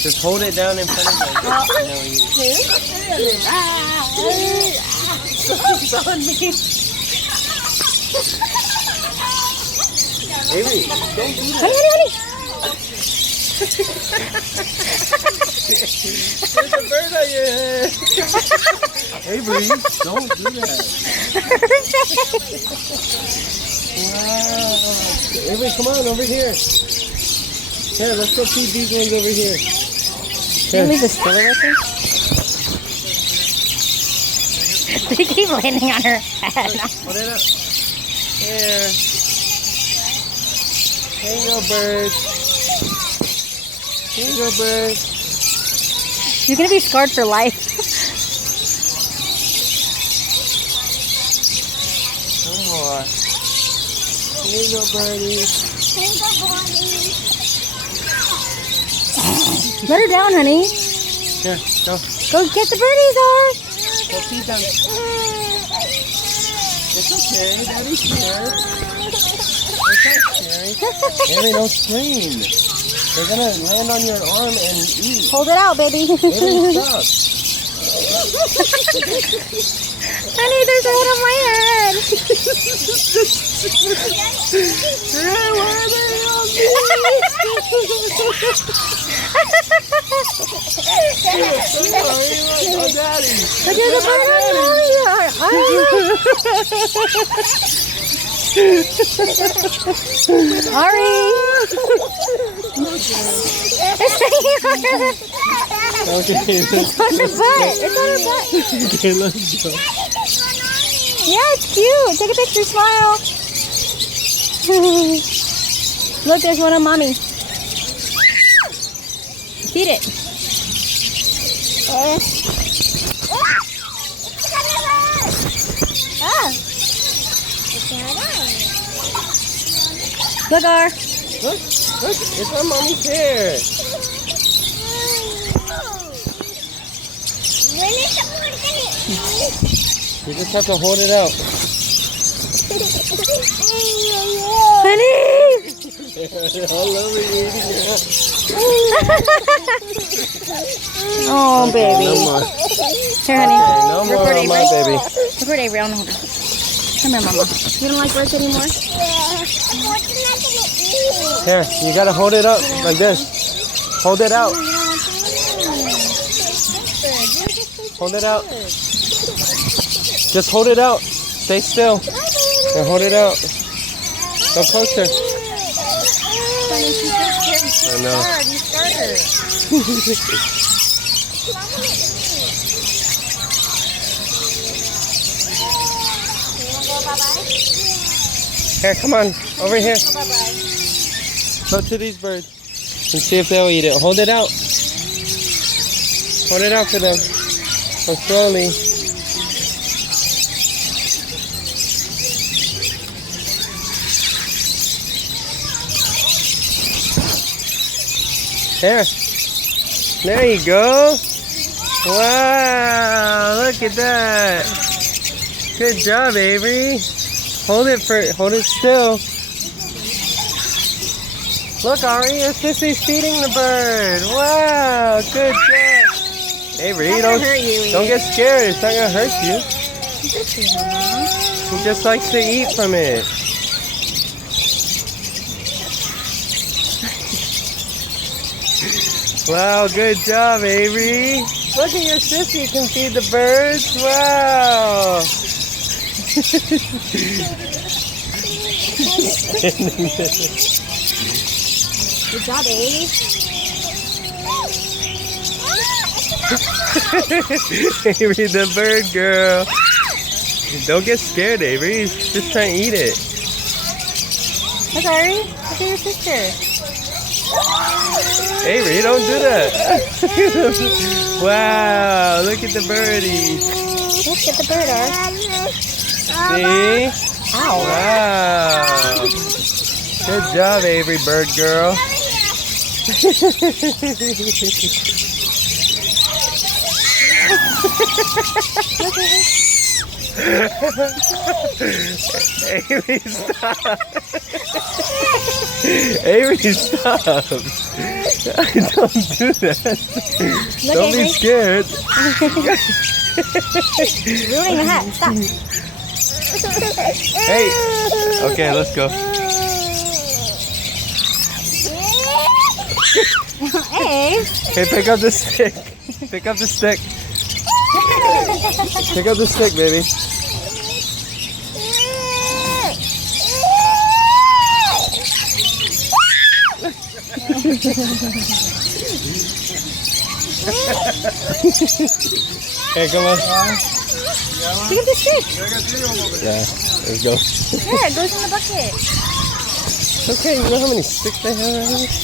Just hold it down in front of you. It's on me. Avery, don't do that. Honey. There's a bird on your head. Avery, don't do that. Wow. Avery, come on over here. Here, let's go feed these ones over here. Can we leave the stroller right there? They keep landing on her head. Hold it up. Here. Here you go, bird. Here you go, bird. You're gonna be scarred for life. One more. Here you go, birdie. Let her down, honey. Here, go. Go get the birdies, Ar. Go feed them. It's okay. Don't be scared. It's not scary. Avery, don't scream. They're gonna land on your arm and eat. Hold it out, baby. Avery, stop. Honey, there's a head on my head. Hey, why are they on me? Oh, Daddy. There's a bird on Ari. It's hanging on her. Okay. It's on her butt. It's on her butt. Okay, let's go. Yeah, it's cute. Take a picture. Smile. Look, there's one on mommy. Feed it. Look, Ar. Look, it's on mommy's hair. You just have to hold it out. Honey! All over you. Oh, baby. No more. Here, honey. No more Record on my Avery. baby. Record Avery. I want to hold her. Come here, Mama. You don't like birds anymore? Here, you gotta hold it up like this. Hold it out. Hold it out. Just hold it out. Stay still. And hold it out. Go closer. I know. Here, come on. Over here. Go to these birds and see if they'll eat it. Hold it out. Hold it out for them. Go slowly. There. There you go. Wow, look at that. Good job, Avery. Hold it still. Look, Ari, your sissy's feeding the bird. Wow, good job. Avery, don't get scared. It's not gonna hurt you. He just likes to eat from it. Wow, good job, Avery. Look at your sissy can feed the birds. Wow. Good job, Avery. Avery, the bird girl. Don't get scared, Avery. He's just trying to eat it. Look, Ari. Look at your sister. Avery, don't do that. Wow, look at the birdie. Let's get the bird, Ari. See? Ow. Wow. Good job, Avery, bird girl. Amy, stop. Amy, stop. Don't do that. Don't be scared. Ruining the hat. Stop. Hey. Okay, let's go. Hey. Hey, pick up the stick. Pick up the stick. Pick up the stick, baby. Hey, come on. Pick up the stick. Yeah, let's go. Yeah, it goes in the bucket. Okay, you know how many sticks they have right here?